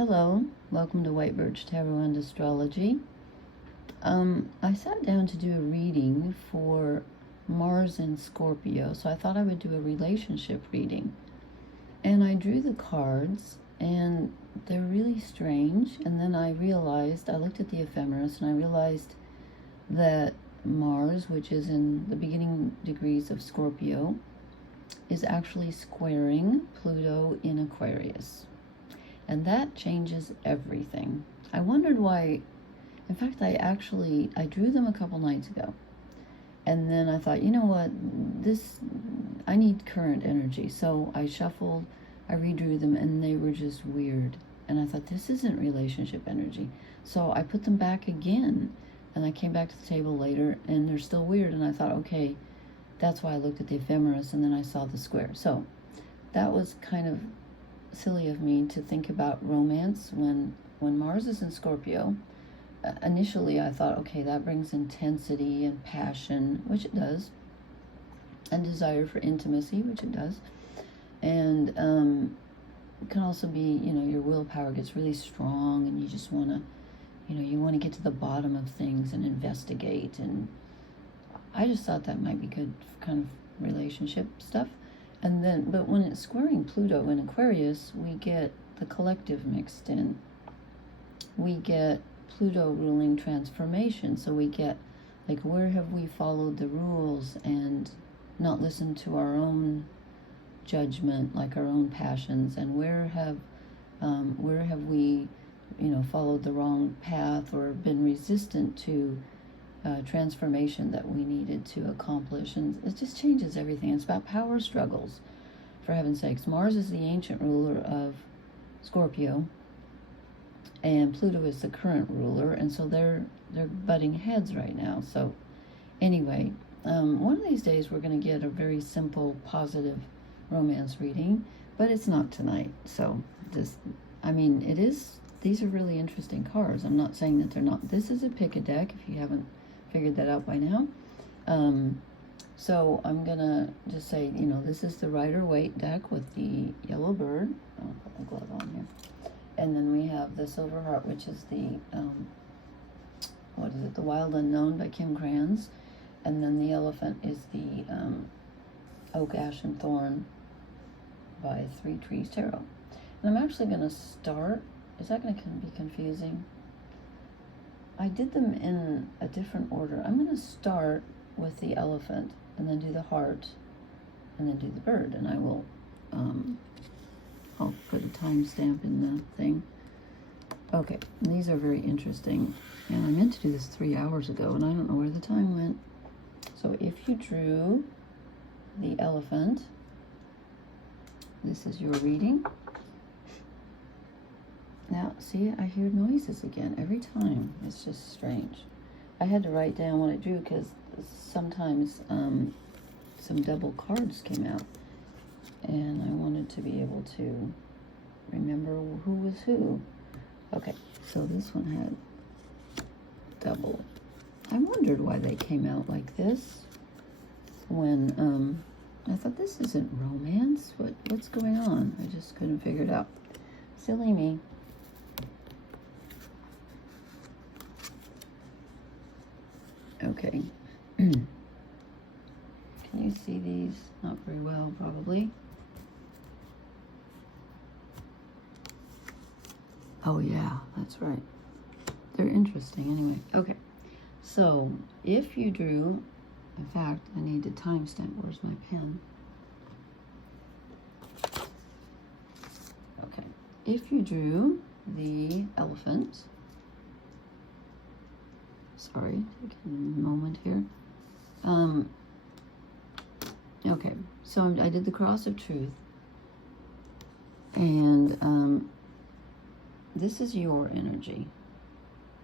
Hello, welcome to White Tarot and Astrology. I sat down to do a reading for Mars in Scorpio, so I thought I would do a relationship reading. And I drew the cards, and they're really strange. And then I looked at the ephemeris, and I realized that Mars, which is in the beginning degrees of Scorpio, is actually squaring Pluto in Aquarius. And that changes everything. I wondered why. In fact, I drew them a couple nights ago. And then I thought, you know what, I need current energy. So I shuffled, I redrew them, and they were just weird. And I thought, this isn't relationship energy. So I put them back again. And I came back to the table later, and they're still weird. And I thought, okay, that's why I looked at the ephemeris, and then I saw the square. So that was kind of silly of me to think about romance when Mars is in Scorpio. Initially I thought, okay, that brings intensity and passion, which it does, and desire for intimacy, which it does, and it can also be, your willpower gets really strong, and you just want to, you want to get to the bottom of things and investigate. And I just thought that might be good kind of relationship stuff. And then, but when it's squaring Pluto in Aquarius, we get the collective mixed in. We get Pluto ruling transformation. So we get, like, where have we followed the rules and not listened to our own judgment, like our own passions, and where have we, followed the wrong path or been resistant to transformation that we needed to accomplish. And it just changes everything. It's about power struggles, for heaven's sakes. Mars is the ancient ruler of Scorpio, and Pluto is the current ruler, and so they're butting heads right now. So anyway, one of these days we're going to get a very simple, positive romance reading, but it's not tonight. So it is. These are really interesting cards. I'm not saying that they're not. This is a pick-a-deck, if you haven't figured that out by now. So I'm gonna just say, this is the Rider-Waite deck with the yellow bird. I'll put my glove on here. And then we have the Silver Heart, which is the, The Wild Unknown by Kim Krans. And then the elephant is the Oak, Ash, and Thorn by Three Trees Tarot. And I'm actually gonna start. Is that going to be confusing? I did them in a different order. I'm going to start with the elephant, and then do the heart, and then do the bird. And I will, I'll put a timestamp in the thing. Okay, and these are very interesting. And I meant to do this 3 hours ago, and I don't know where the time went. So if you drew the elephant, this is your reading. Now, see, I hear noises again every time. It's just strange. I had to write down what I drew because sometimes some double cards came out. And I wanted to be able to remember who was who. Okay, so this one had double. I wondered why they came out like this when I thought, this isn't romance. What's going on? I just couldn't figure it out. Silly me. Okay. Can you see these? Not very well, probably. Oh, yeah, that's right. They're interesting anyway. Okay. So, if you drew, in fact, I need to timestamp. Where's my pen? Okay. If you drew the elephant, sorry, take a moment here. Okay, so I did the cross of truth, and this is your energy,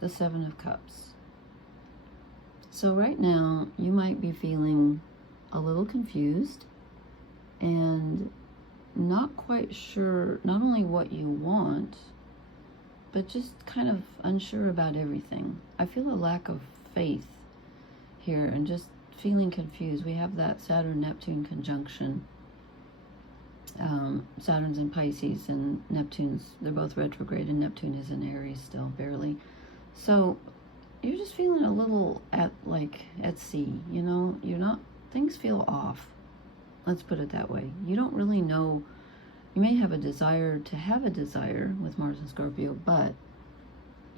the Seven of Cups. So right now, you might be feeling a little confused and not quite sure, not only what you want, but just kind of unsure about everything. I feel a lack of faith here and just feeling confused. We have that Saturn-Neptune conjunction. Saturn's in Pisces and Neptune's, they're both retrograde, and Neptune is in Aries still, barely. So you're just feeling a little at sea, you know, things feel off. Let's put it that way. You don't really know, you may have a desire to have a desire with Mars and Scorpio, but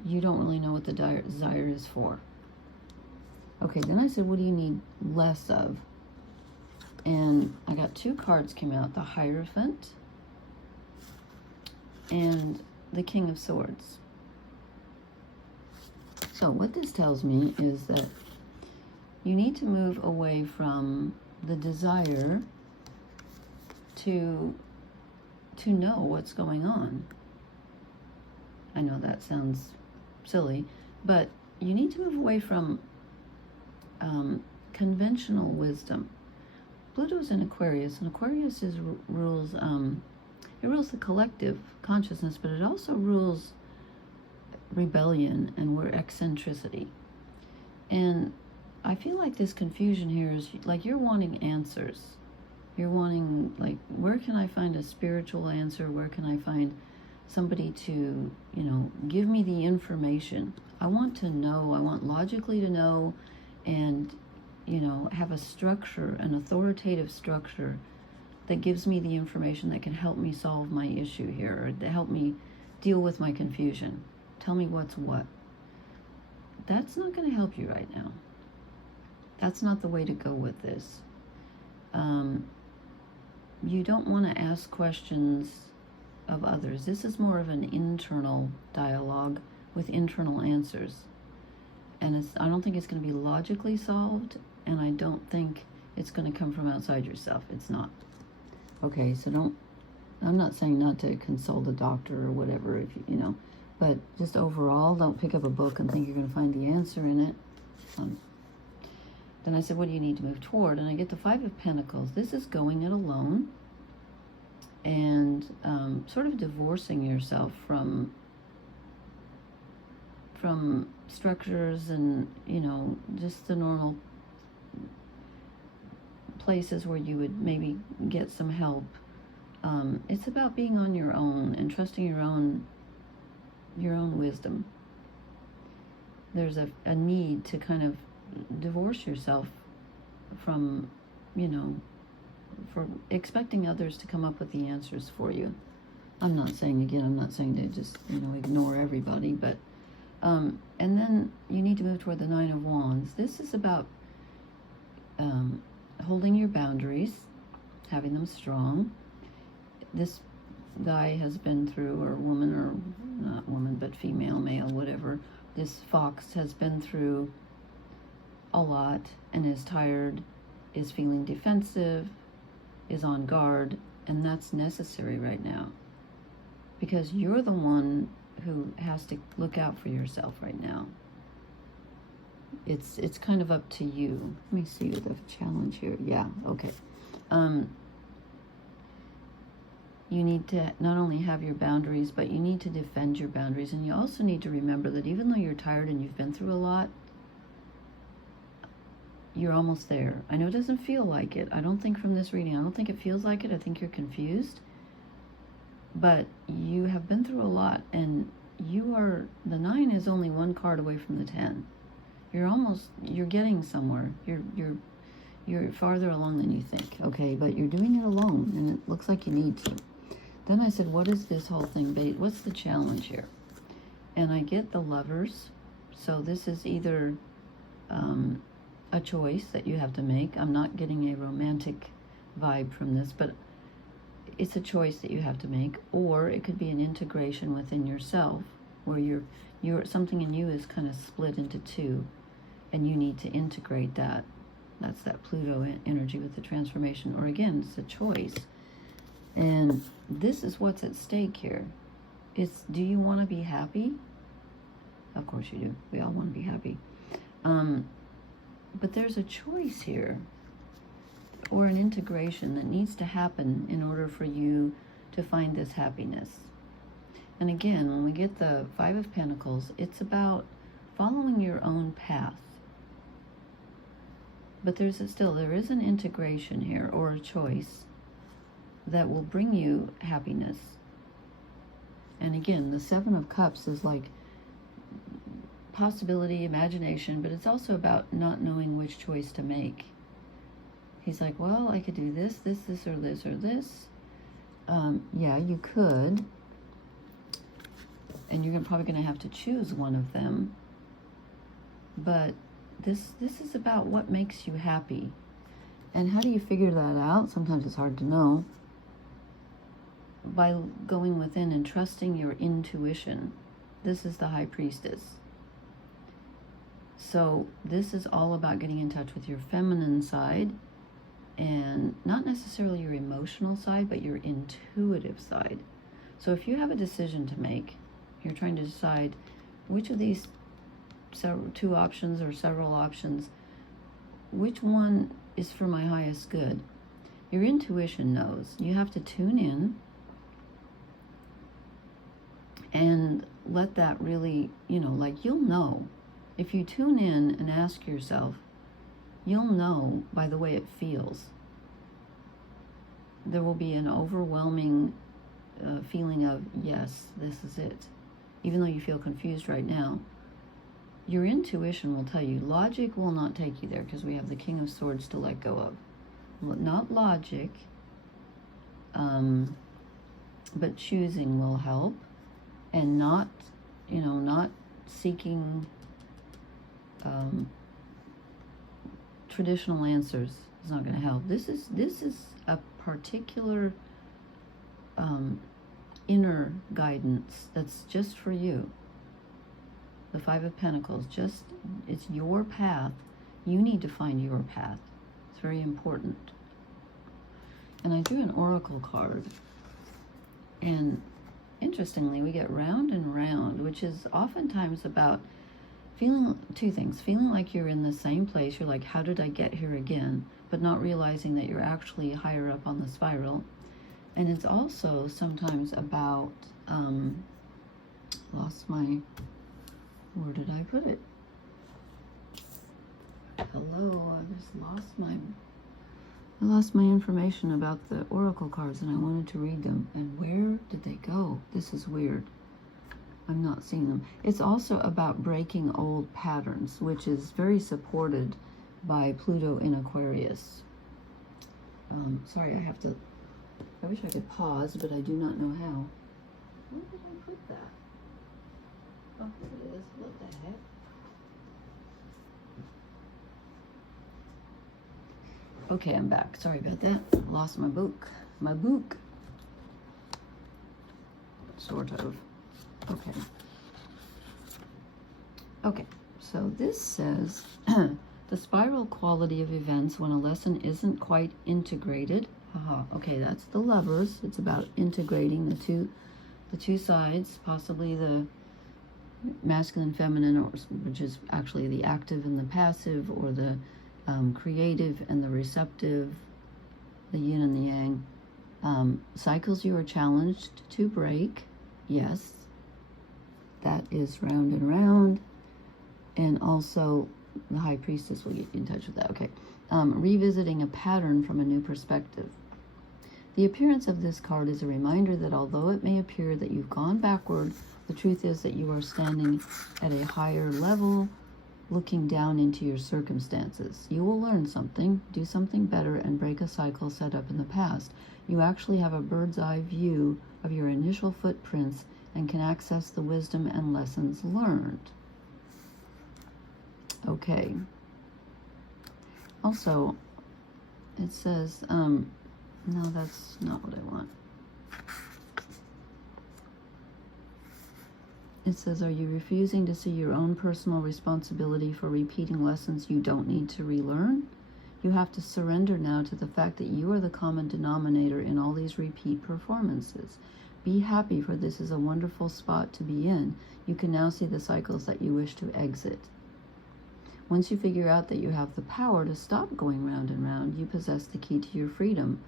you don't really know what the desire is for. Okay, then I said, what do you need less of? And I got 2 cards came out, the Hierophant and the King of Swords. So what this tells me is that you need to move away from the desire to know what's going on. I know that sounds silly, but you need to move away from conventional wisdom. Pluto's in Aquarius, and Aquarius rules the collective consciousness, but it also rules rebellion and eccentricity. And I feel like this confusion here is like you're wanting answers. You're wanting, like, where can I find a spiritual answer? Where can I find somebody to, give me the information? I want to know. I want logically to know, and have a structure, an authoritative structure that gives me the information that can help me solve my issue here, or to help me deal with my confusion. Tell me what's what. That's not going to help you right now. That's not the way to go with this. You don't want to ask questions of others. This is more of an internal dialogue with internal answers. And I don't think it's going to be logically solved, and I don't think it's going to come from outside yourself. It's not. Okay, so I'm not saying not to consult a doctor or whatever, if but just overall, don't pick up a book and think you're going to find the answer in it. Then I said, what do you need to move toward? And I get the 5 of Pentacles. This is going it alone and sort of divorcing yourself from structures and, just the normal places where you would maybe get some help. It's about being on your own and trusting your own wisdom. There's a need to kind of divorce yourself from, for expecting others to come up with the answers for you. I'm not saying to just, ignore everybody, but, and then you need to move toward the 9 of Wands. This is about holding your boundaries, having them strong. This guy has been through, or woman, or not woman, but female, male, whatever. This fox has been through a lot and is tired, is feeling defensive, is on guard, and that's necessary right now because you're the one who has to look out for yourself right now. It's kind of up to you. Let me see the challenge here. Yeah, okay. You need to not only have your boundaries, but you need to defend your boundaries. And you also need to remember that even though you're tired and you've been through a lot, you're almost there. I know it doesn't feel like it. I don't think from this reading, I don't think it feels like it. I think you're confused. But you have been through a lot, and the 9 is only 1 card away from the 10. You're getting somewhere. You're farther along than you think, okay? But you're doing it alone, and it looks like you need to. Then I said, what is this whole thing? What's the challenge here? And I get the Lovers. So this is either a choice that you have to make. I'm not getting a romantic vibe from this, but it's a choice that you have to make. Or it could be an integration within yourself, where you're something in you is kind of split into 2, and you need to integrate that. That's that Pluto energy with the transformation. Or again, it's a choice. And this is what's at stake here. Do you want to be happy? Of course you do. We all want to be happy. But there's a choice here, or an integration that needs to happen in order for you to find this happiness. And again, when we get the 5 of Pentacles, it's about following your own path. But there is an integration here, or a choice, that will bring you happiness. And again, the Seven of Cups is like possibility, imagination, but it's also about not knowing which choice to make. He's like, well, I could do this, this, this, or this, or this. Yeah, you could. And you're probably going to have to choose one of them. But this is about what makes you happy. And how do you figure that out? Sometimes it's hard to know. By going within and trusting your intuition. This is the High Priestess. So this is all about getting in touch with your feminine side, and not necessarily your emotional side, but your intuitive side. So if you have a decision to make, you're trying to decide which of these two options or several options, which one is for my highest good. Your intuition knows. You have to tune in and let that really, like you'll know. If you tune in and ask yourself, you'll know by the way it feels. There will be an overwhelming feeling of, yes, this is it. Even though you feel confused right now, your intuition will tell you. Logic will not take you there because we have the King of Swords to let go of. Not logic, but choosing will help, and not seeking traditional answers is not going to help. This is a particular inner guidance that's just for you. The Five of Pentacles, it's your path. You need to find your path. It's very important. And I drew an oracle card, and interestingly, we get round and round, which is oftentimes about feeling two things. Feeling like you're in the same place. You're like, how did I get here again? But not realizing that you're actually higher up on the spiral. And it's also sometimes about, where did I put it? Hello, I just lost my information about the oracle cards, and I wanted to read them. And where did they go? This is weird. I'm not seeing them. It's also about breaking old patterns, which is very supported by Pluto in Aquarius. Sorry, I wish I could pause, but I do not know how. Where did I put that? Oh, here it is. What the heck? Okay, I'm back. Sorry about that. Lost my book. Sort of. Okay, so this says the spiral quality of events when a lesson isn't quite integrated. Okay, that's the Lovers. It's about integrating the two sides, possibly the masculine, feminine, which is actually the active and the passive, or the creative and the receptive, the yin and the yang. Cycles you are challenged to break. Yes, that is round and round. And also the High Priestess will get you in touch with that. Okay. Revisiting a pattern from a new perspective. The appearance of this card is a reminder that although it may appear that you've gone backward, the truth is that you are standing at a higher level, looking down into your circumstances. You will learn something, do something better, and break a cycle set up in the past. You actually have a bird's eye view of your initial footprints and can access the wisdom and lessons learned. Okay. Also, it says, no, that's not what I want. It says, are you refusing to see your own personal responsibility for repeating lessons you don't need to relearn? You have to surrender now to the fact that you are the common denominator in all these repeat performances. Be happy, for this is a wonderful spot to be in. You can now see the cycles that you wish to exit. Once you figure out that you have the power to stop going round and round, you possess the key to your freedom.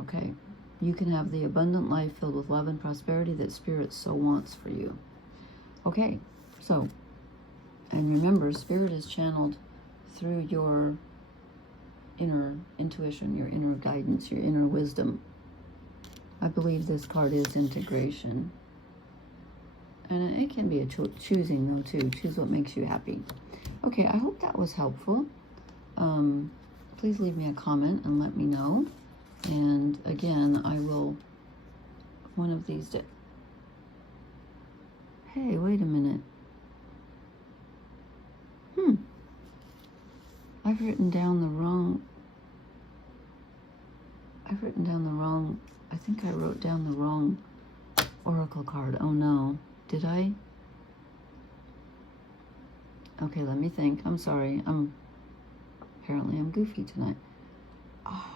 Okay. You can have the abundant life filled with love and prosperity that Spirit so wants for you. Okay, so, and remember, Spirit is channeled through your inner intuition, your inner guidance, your inner wisdom. I believe this card is integration. And it can be a choosing though too. Choose what makes you happy. Okay, I hope that was helpful. Please leave me a comment and let me know. And again, I will, one of these days. Hey, wait a minute. I've written down the wrong, I think I wrote down the wrong oracle card. Oh no, did I? Okay, let me think. I'm sorry. Apparently I'm goofy tonight. Oh.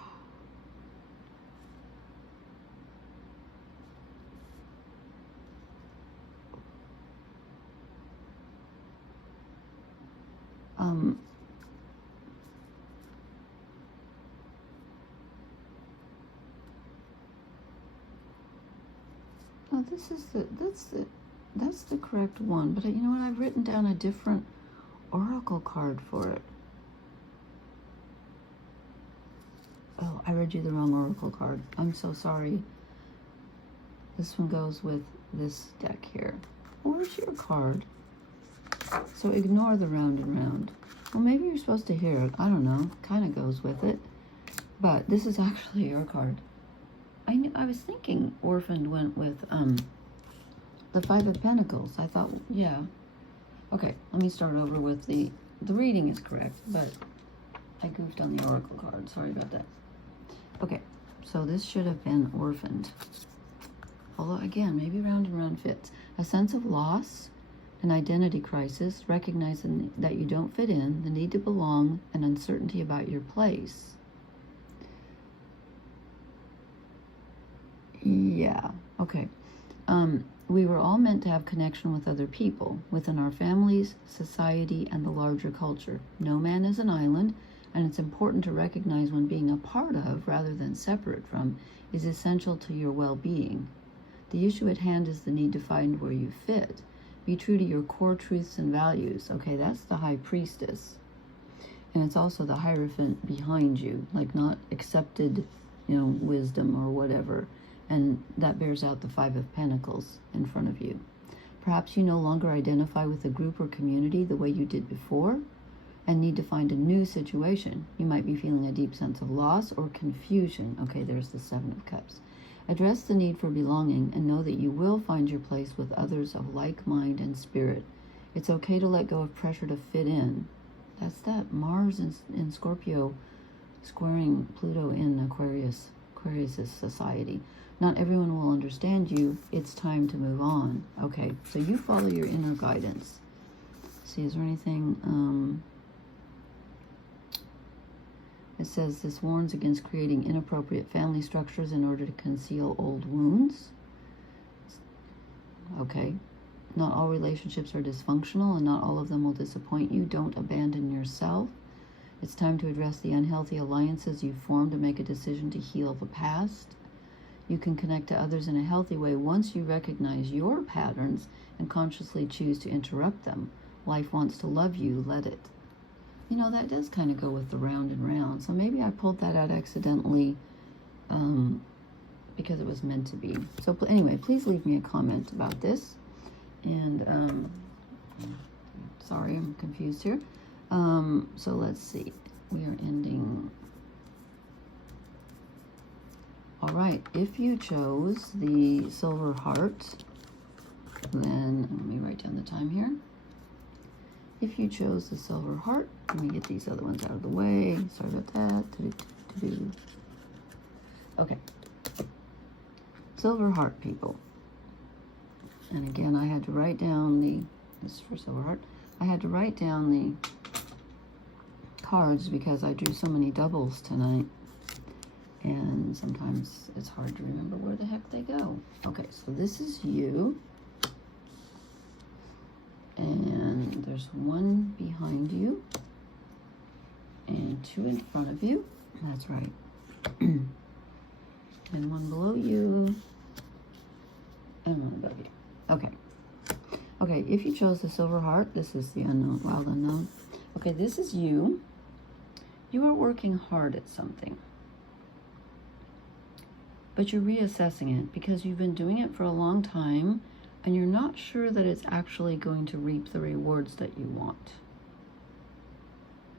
No, that's the correct one. But you know what? I've written down a different oracle card for it. Oh, I read you the wrong oracle card. I'm so sorry. This one goes with this deck here. Where's your card? So ignore the round and round. Well, maybe you're supposed to hear it. I don't know. Kind of goes with it. But this is actually your card. I was thinking Orphaned went with the Five of Pentacles. I thought, yeah. Okay, let me start over with the reading is correct, but I goofed on the oracle card. Sorry about that. Okay, so this should have been Orphaned. Although, again, maybe round and round fits. A sense of loss, an identity crisis, recognizing that you don't fit in, the need to belong, and uncertainty about your place. Yeah, okay. We were all meant to have connection with other people, within our families, society, and the larger culture. No man is an island, and it's important to recognize when being a part of, rather than separate from, is essential to your well-being. The issue at hand is the need to find where you fit. Be true to your core truths and values. Okay, that's the High Priestess. And it's also the Hierophant behind you, like not accepted, wisdom or whatever. And that bears out the Five of Pentacles in front of you. Perhaps you no longer identify with a group or community the way you did before and need to find a new situation. You might be feeling a deep sense of loss or confusion. Okay, there's the Seven of Cups. Address the need for belonging and know that you will find your place with others of like mind and spirit. It's okay to let go of pressure to fit in. That's that Mars in Scorpio squaring Pluto in Aquarius's society. Not everyone will understand you. It's time to move on. Okay, so you follow your inner guidance. See, is there anything? It says this warns against creating inappropriate family structures in order to conceal old wounds. Okay. Not all relationships are dysfunctional and not all of them will disappoint you. Don't abandon yourself. It's time to address the unhealthy alliances you formed and make a decision to heal the past. You can connect to others in a healthy way once you recognize your patterns and consciously choose to interrupt them. Life wants to love you, let it. That does kind of go with the round and round. So maybe I pulled that out accidentally because it was meant to be. So anyway, please leave me a comment about this. And sorry, I'm confused here. So let's see. We are ending. All right, if you chose the Silver Heart, then let me write down the time here. If you chose the Silver Heart, let me get these other ones out of the way. Sorry about that. Okay. Silver Heart, people. And again, I had to write down this is for Silver Heart. I had to write down the cards because I drew so many doubles tonight. And sometimes it's hard to remember where the heck they go. Okay, so this is you. And there's one behind you. And two in front of you. That's right. And one below you. And one above you. Okay. Okay, if you chose the Silver Heart, this is the unknown, wild unknown. Okay, this is you. You are working hard at something. but you're reassessing it because you've been doing it for a long time and you're not sure that it's actually going to reap the rewards that you want.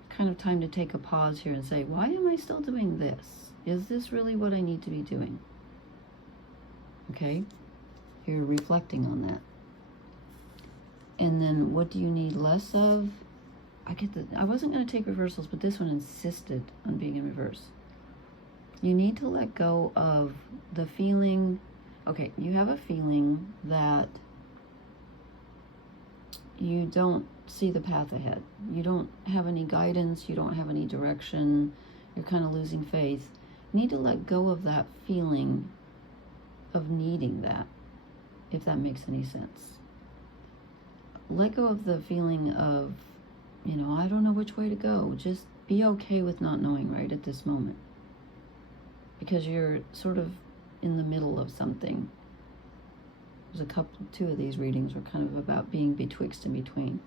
Kind of time to take a pause here and say, why am I still doing this? Is this really what I need to be doing? Okay, you're reflecting on that. And then what do you need less of? I wasn't going to take reversals, but this one insisted on being in reverse. You need to let go of the feeling. Okay, you have a feeling that you don't see the path ahead. You don't have any guidance. You don't have any direction. You're kind of losing faith. You need to let go of that feeling of needing that, if that makes any sense. Let go of the feeling of, I don't know which way to go. Just be okay with not knowing right at this moment. Because you're sort of in the middle of something. There's two of these readings were kind of about being betwixt and between.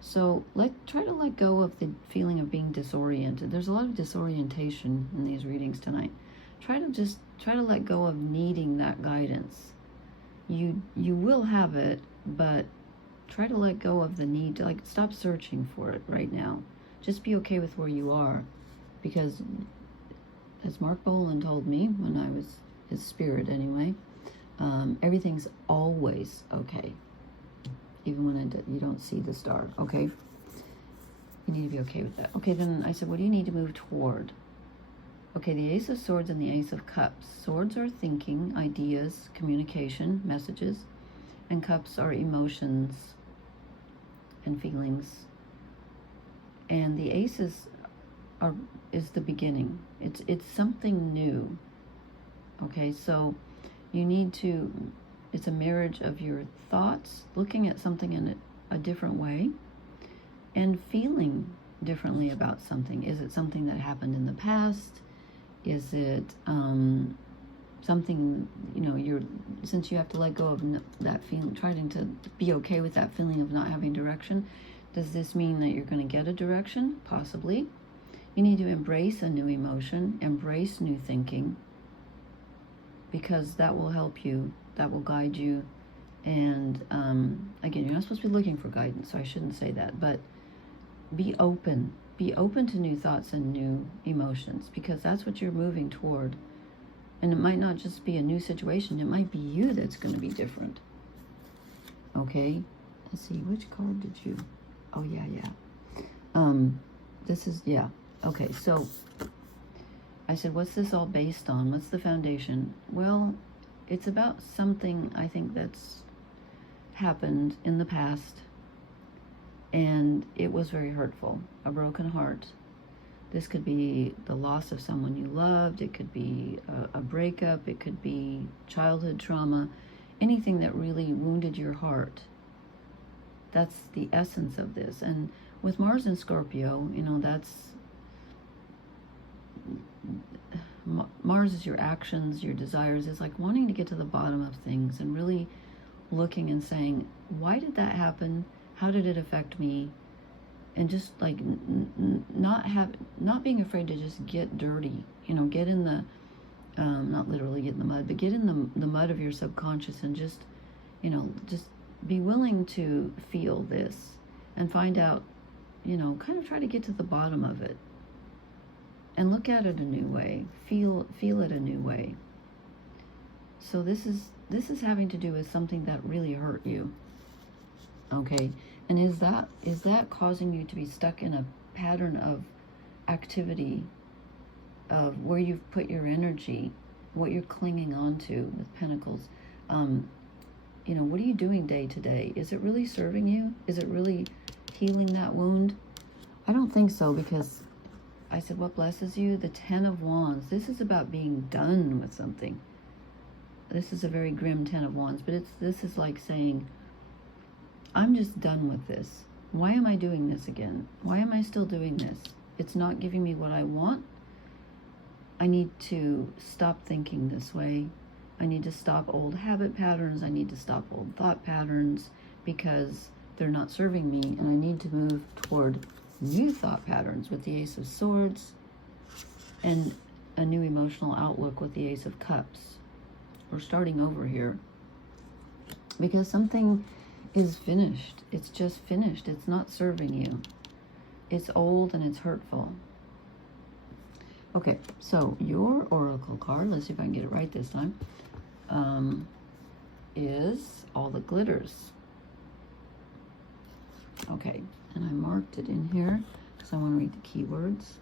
So try to let go of the feeling of being disoriented. There's a lot of disorientation in these readings tonight. Try to let go of needing that guidance. You will have it, but try to let go of the need to stop searching for it right now. Just be okay with where you are, because as Mark Boland told me when I was his spirit anyway, everything's always okay, even when you don't see the star. Okay, you need to be okay with that. Okay, then I said, what do you need to move toward? Okay, the Ace of Swords and the Ace of Cups. Swords are thinking, ideas, communication, messages, and cups are emotions and feelings. And the aces is the beginning. It's something new. Okay, so you need to, it's a marriage of your thoughts, looking at something in a different way, and feeling differently about something. Is it something that happened in the past? Is it something, since you have to let go of that feeling, trying to be okay with that feeling of not having direction, does this mean that you're going to get a direction? Possibly. You need to embrace a new emotion, embrace new thinking, because that will help you, that will guide you. And again, you're not supposed to be looking for guidance, so I shouldn't say that, but be open. Be open to new thoughts and new emotions, because that's what you're moving toward. And it might not just be a new situation, it might be you that's going to be different. Okay, let's see, which card did you, oh yeah. This is, yeah, okay, so I said, what's this all based on? What's the foundation? Well, it's about something I think that's happened in the past, and it was very hurtful, a broken heart. This could be the loss of someone you loved, it could be a breakup, it could be childhood trauma, anything that really wounded your heart. That's the essence of this. And with Mars in Scorpio, Mars is your actions, your desires. It's like wanting to get to the bottom of things and really looking and saying, why did that happen? How did it affect me? And just not being afraid to just get dirty, get in the, not literally get in the mud, but get in the mud of your subconscious and just be willing to feel this and find out, kind of try to get to the bottom of it and look at it a new way, feel it a new way. So this is having to do with something that really hurt you. Okay, and is that causing you to be stuck in a pattern of activity, of where you've put your energy, what you're clinging on to with Pentacles? What are you doing day to day? Is it really serving you? Is it really healing that wound? I don't think so, because I said, what blesses you? The Ten of Wands. This is about being done with something. This is a very grim Ten of Wands, but this is like saying, I'm just done with this. Why am I doing this again? Why am I still doing this? It's not giving me what I want. I need to stop thinking this way. I need to stop old habit patterns. I need to stop old thought patterns because they're not serving me. And I need to move toward new thought patterns with the Ace of Swords and a new emotional outlook with the Ace of Cups. We're starting over here. Because something is finished. It's just finished. It's not serving you. It's old and it's hurtful. Okay, so your oracle card, let's see if I can get it right this time, is all that glitters. Okay, and I marked it in here because I want to read the keywords.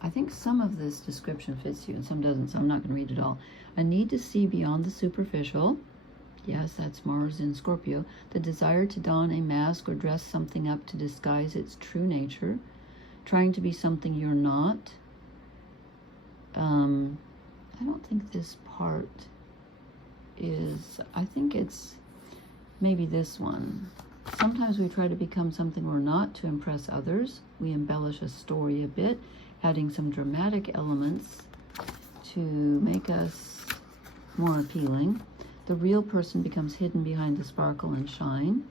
I think some of this description fits you and some doesn't, so I'm not going to read it all. I need to see beyond the superficial. Yes, that's Mars in Scorpio. The desire to don a mask or dress something up to disguise its true nature. Trying to be something you're not. I don't think this part is, I think it's maybe this one. Sometimes we try to become something we're not to impress others. We embellish a story a bit, adding some dramatic elements to make us more appealing. The real person becomes hidden behind the sparkle and shine.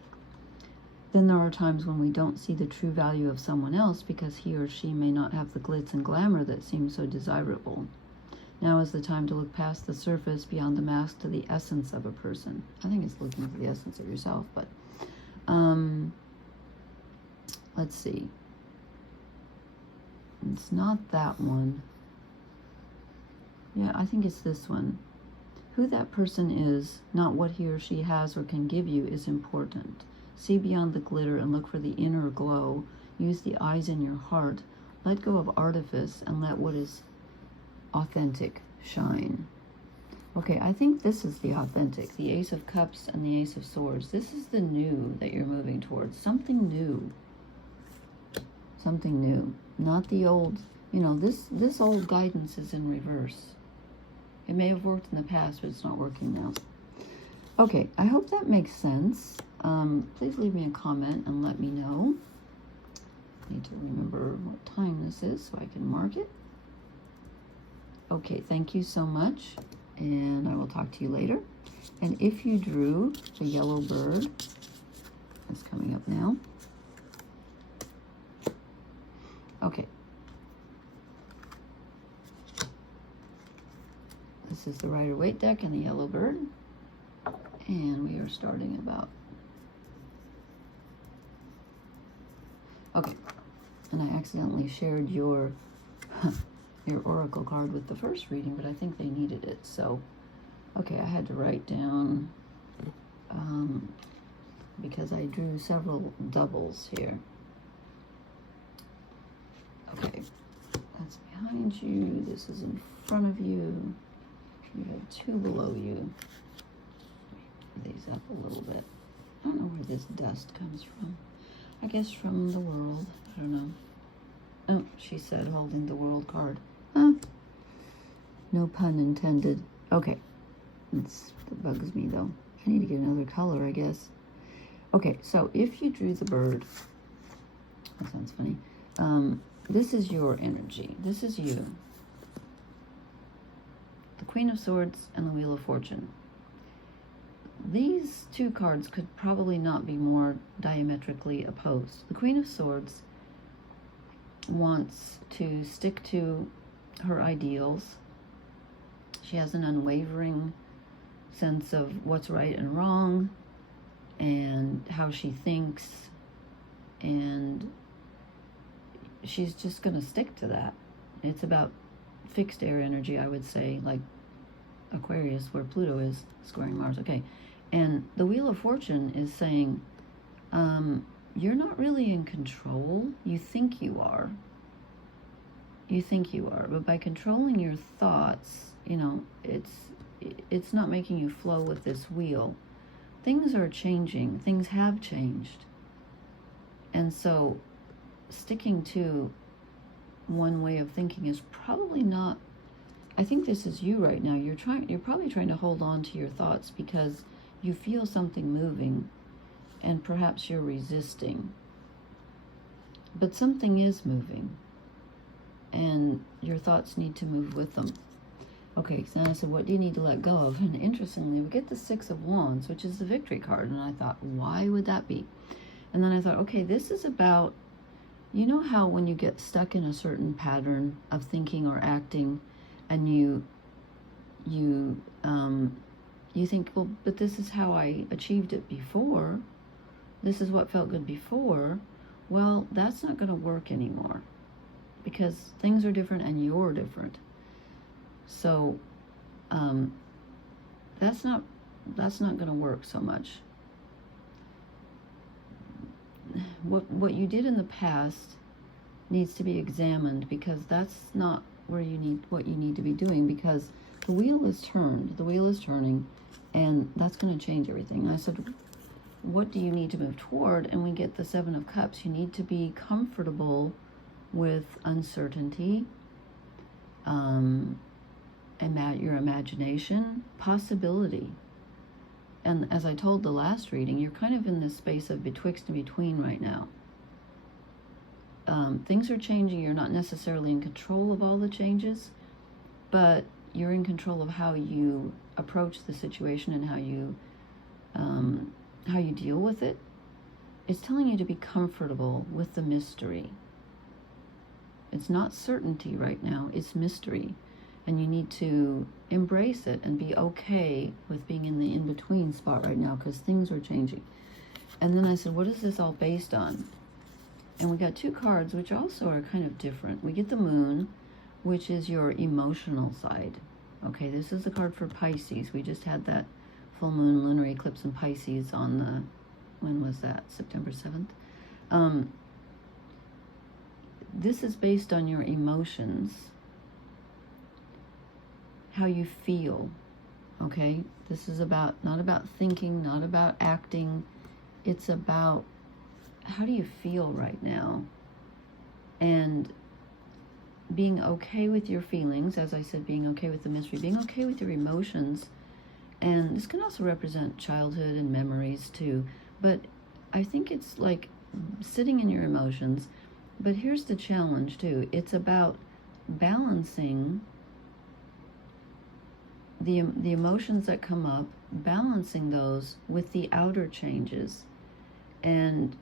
Then there are times when we don't see the true value of someone else because he or she may not have the glitz and glamour that seems so desirable. Now is the time to look past the surface, beyond the mask, to the essence of a person. I think it's looking for the essence of yourself, but let's see. It's not that one. Yeah, I think it's this one. Who that person is, not what he or she has or can give you, is important. See beyond the glitter and look for the inner glow. Use the eyes in your heart. Let go of artifice and let what is authentic shine. Okay, I think this is the authentic. The Ace of Cups and the Ace of Swords. This is the new that you're moving towards. Something new. Something new. Not the old, you know, this old guidance is in reverse. It may have worked in the past, but it's not working now. Okay, I hope that makes sense. Please leave me a comment and let me know. I need to remember what time this is so I can mark it. Okay, thank you so much, and I will talk to you later. And if you drew the yellow bird, it's coming up now. Okay. This is the Rider-Waite deck and the yellow bird. And we are starting about. Okay. And I accidentally shared your oracle card with the first reading, but I think they needed it. So, okay, I had to write down because I drew several doubles here. Okay, that's behind you. This is in front of you. You have two below you. Move these up a little bit. I don't know where this dust comes from. I guess from the world. I don't know. Oh, she said holding the world card. Huh. No pun intended. Okay. That bugs me though. I need to get another color, I guess. Okay, so if you drew the bird, that sounds funny. This is your energy. This is you. The Queen of Swords and the Wheel of Fortune. These two cards could probably not be more diametrically opposed. The Queen of Swords wants to stick to her ideals. She has an unwavering sense of what's right and wrong and how she thinks, and she's just going to stick to that. It's about fixed air energy, I would say, like Aquarius, where Pluto is squaring Mars. Okay, and the Wheel of Fortune is saying, you're not really in control. You think you are. You think you are, but by controlling your thoughts, you know, it's not making you flow with this wheel. Things are changing. Things have changed. And so sticking to one way of thinking is probably not, I think this is you right now. You're probably trying to hold on to your thoughts because you feel something moving and perhaps you're resisting. But something is moving and your thoughts need to move with them. Okay, so I said, what do you need to let go of? And interestingly, we get the Six of Wands, which is the victory card. And I thought, why would that be? And then I thought, okay, this is about, you know how when you get stuck in a certain pattern of thinking or acting and you you think, well, but this is how I achieved it before. This is what felt good before. Well, that's not going to work anymore because things are different and you're different. So that's not going to work so much. What you did in the past needs to be examined, because that's not what you need to be doing, because the wheel is turning, and that's going to change everything. I said, what do you need to move toward? And we get the Seven of Cups. You need to be comfortable with uncertainty, your imagination, possibility. And as I told the last reading, you're kind of in this space of betwixt and between right now. Things are changing. You're not necessarily in control of all the changes, but you're in control of how you approach the situation and how you deal with it. It's telling you to be comfortable with the mystery. It's not certainty right now, it's mystery. And you need to embrace it and be okay with being in the in-between spot right now, because things are changing. And then I said, what is this all based on? And we got two cards, which also are kind of different. We get the Moon, which is your emotional side. Okay, this is the card for Pisces. We just had that full moon lunar eclipse in Pisces on the, when was that? September 7th. This is based on your emotions, how you feel. Okay, this is not about thinking, not about acting. It's about, how do you feel right now? And being okay with your feelings, as I said, being okay with the mystery, being okay with your emotions. And this can also represent childhood and memories too. But I think it's like sitting in your emotions. But here's the challenge too. It's about balancing the emotions that come up, balancing those with the outer changes. And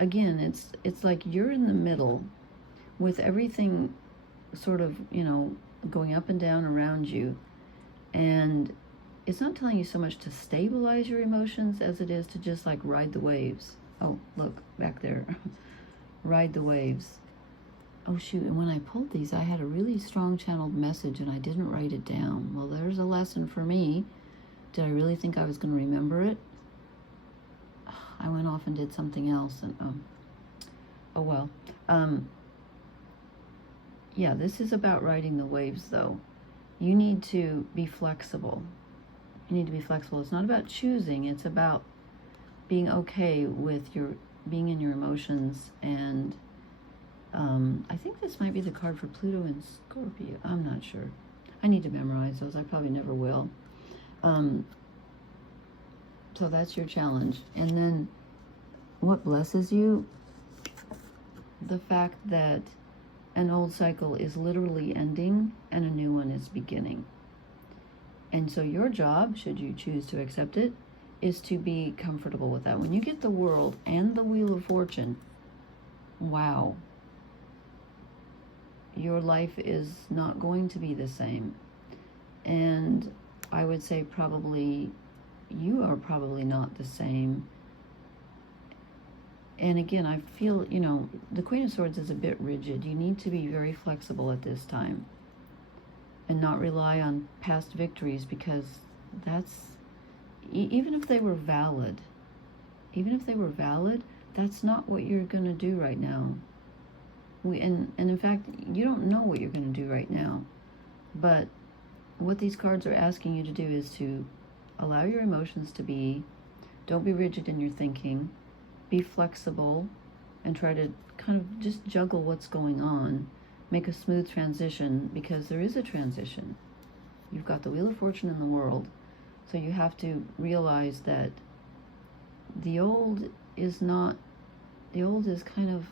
again, it's like you're in the middle with everything sort of, going up and down around you. And it's not telling you so much to stabilize your emotions as it is to just like ride the waves. Oh, look, back there. Ride the waves. Oh, shoot, and when I pulled these, I had a really strong channeled message and I didn't write it down. Well, there's a lesson for me. Did I really think I was going to remember it? I went off and did something else, and oh well. Yeah, this is about riding the waves, though. You need to be flexible. You need to be flexible. It's not about choosing. It's about being okay with being in your emotions. And I think this might be the card for Pluto and Scorpio. I'm not sure. I need to memorize those. I probably never will. So that's your challenge. And then what blesses you? The fact that an old cycle is literally ending and a new one is beginning. And so your job, should you choose to accept it, is to be comfortable with that. When you get the World and the Wheel of Fortune, wow, your life is not going to be the same. And I would say probably you are probably not the same. And again, I feel, the Queen of Swords is a bit rigid. You need to be very flexible at this time and not rely on past victories, because that's, even if they were valid, that's not what you're going to do right now. And in fact, you don't know what you're going to do right now. But what these cards are asking you to do is to allow your emotions to be, don't be rigid in your thinking, be flexible, and try to kind of just juggle what's going on, make a smooth transition, because there is a transition. You've got the Wheel of Fortune in the World, so you have to realize that the old is kind of,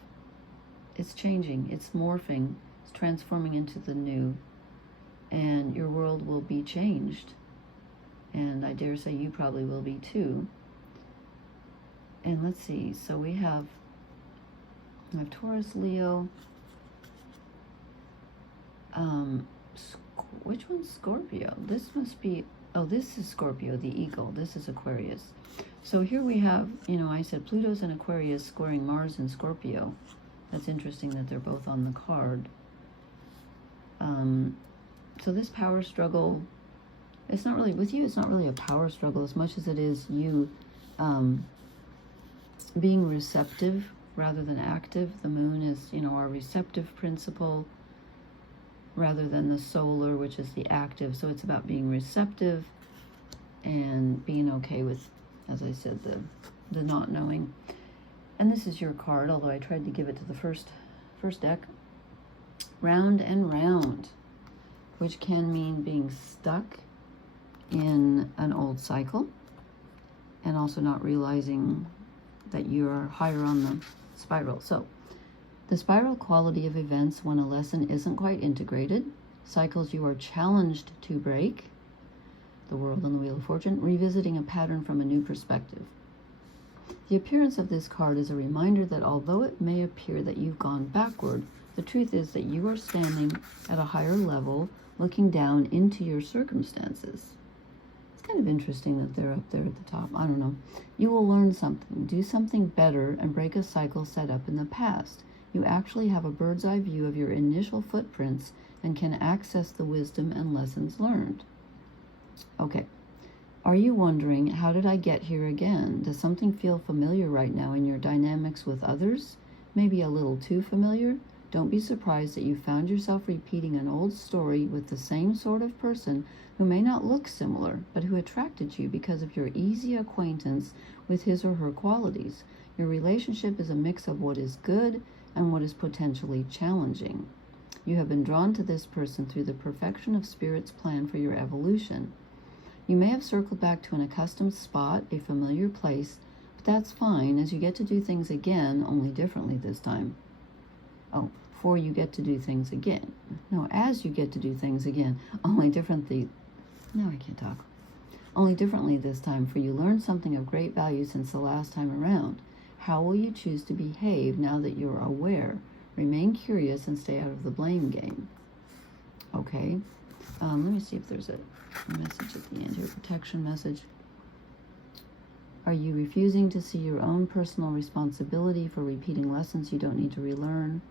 it's changing, it's morphing, it's transforming into the new, and your world will be changed. And I dare say you probably will be too. And let's see, so we have Taurus, Leo, which one's Scorpio? This must be, oh, this is Scorpio, the eagle. This is Aquarius. So here we have, you know, I said Pluto's in Aquarius squaring Mars in Scorpio. That's interesting that they're both on the card. So this power struggle, it's not really, with you, it's not really a power struggle as much as it is you being receptive rather than active. The moon is, you know, our receptive principle rather than the solar, which is the active. So it's about being receptive and being okay with, as I said, the not knowing. And this is your card, although I tried to give it to the first deck. Round and round, which can mean being stuck in an old cycle and also not realizing that you're higher on the spiral. So the spiral quality of events when a lesson isn't quite integrated, cycles you are challenged to break, the world and the wheel of fortune, revisiting a pattern from a new perspective. The appearance of this card is a reminder that although it may appear that you've gone backward, the truth is that you are standing at a higher level, looking down into your circumstances. It's kind of interesting that they're up there at the top. I don't know. You will learn something, do something better, and break a cycle set up in the past. You actually have a bird's eye view of your initial footprints and can access the wisdom and lessons learned. Okay. Are you wondering, how did I get here again? Does something feel familiar right now in your dynamics with others? Maybe a little too familiar? Don't be surprised that you found yourself repeating an old story with the same sort of person who may not look similar, but who attracted you because of your easy acquaintance with his or her qualities. Your relationship is a mix of what is good and what is potentially challenging. You have been drawn to this person through the perfection of Spirit's plan for your evolution. You may have circled back to an accustomed spot, a familiar place, but that's fine, as you get to do things again, only differently this time. Oh, before you get to do things again. No, as you get to do things again, only differently. No, I can't talk. Only differently this time, for you learned something of great value since the last time around. How will you choose to behave now that you're aware? Remain curious and stay out of the blame game. Okay. Let me see if there's a message at the end here. Protection message. Are you refusing to see your own personal responsibility for repeating lessons you don't need to relearn?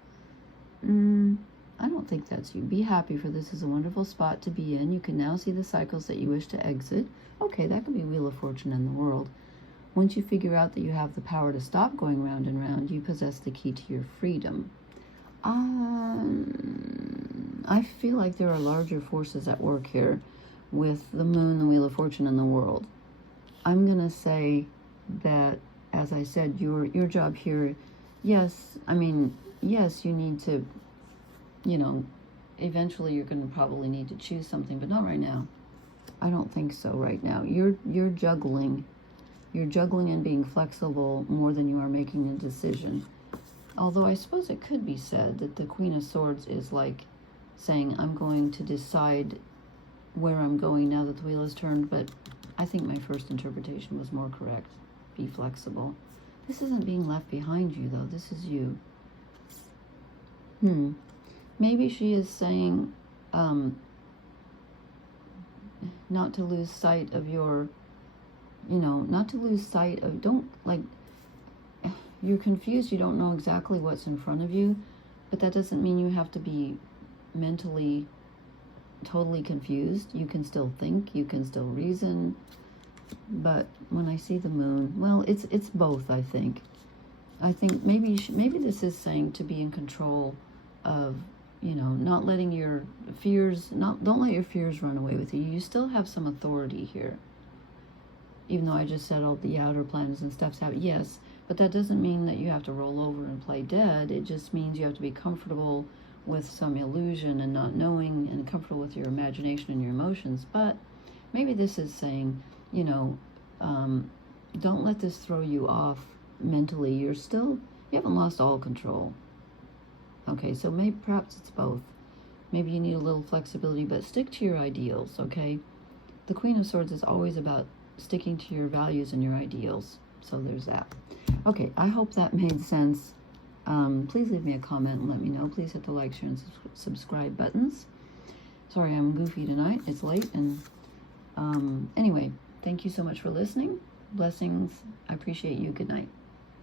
I don't think that's you. Be happy, for this is a wonderful spot to be in. You can now see the cycles that you wish to exit. Okay, that could be Wheel of Fortune in the world. Once you figure out that you have the power to stop going round and round, you possess the key to your freedom. I feel like there are larger forces at work here with the moon, the Wheel of Fortune, and the world. I'm going to say that, as I said, your job here, yes, you need to, eventually you're going to probably need to choose something, but not right now. I don't think so right now. You're juggling. You're juggling and being flexible more than you are making a decision. Although I suppose it could be said that the Queen of Swords is like saying, I'm going to decide where I'm going now that the wheel is turned, but I think my first interpretation was more correct. Be flexible. This isn't being left behind you, though. This is you. Maybe she is saying not to lose sight of your, not to lose sight of, you're confused, you don't know exactly what's in front of you, but that doesn't mean you have to be mentally totally confused. You can still think, you can still reason, but when I see the moon, well, it's both, I think. I think maybe this is saying to be in control of, not letting your fears, don't let your fears run away with you. You still have some authority here. Even though I just said all the outer planets and stuff's out, yes, but that doesn't mean that you have to roll over and play dead. It just means you have to be comfortable with some illusion and not knowing, and comfortable with your imagination and your emotions. But maybe this is saying, don't let this throw you off mentally. You haven't lost all control. Okay, so perhaps it's both. Maybe you need a little flexibility, but stick to your ideals, okay? The Queen of Swords is always about sticking to your values and your ideals. So there's that. Okay, I hope that made sense. Please leave me a comment and let me know. Please hit the like, share, and subscribe buttons. Sorry, I'm goofy tonight. It's late. And anyway, thank you so much for listening. Blessings. I appreciate you. Good night.